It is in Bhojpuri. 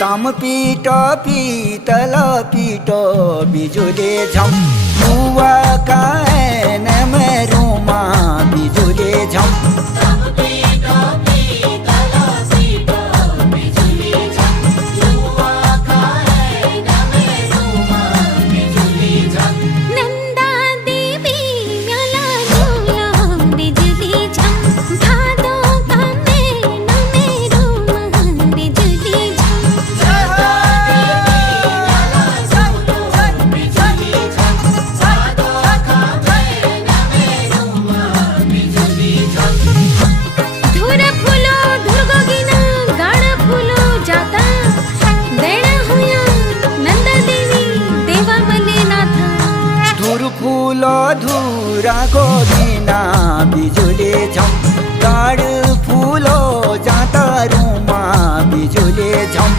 ताम पीट पीतल पीट बिजुले झम बुआ कान में रूमा बिजुले झम धूरा को